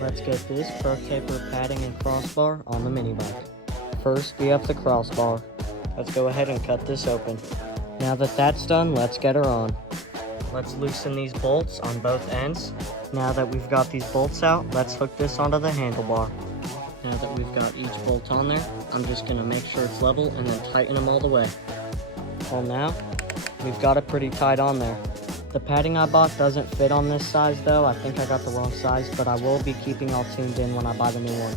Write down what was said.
Let's get this Pro Taper padding and crossbar on the mini bike. First, we have the crossbar. Let's go ahead and cut this open. Now that that's done, let's get her on. Let's loosen these bolts on both ends. Now that we've got these bolts out, let's hook this onto the handlebar. Now that we've got each bolt on there, I'm just gonna make sure it's level and then tighten them all the way. Well, now, we've got it pretty tight on there. The padding I bought doesn't fit on this size though. I think I got the wrong size, but I will be keeping all tuned in when I buy the new one.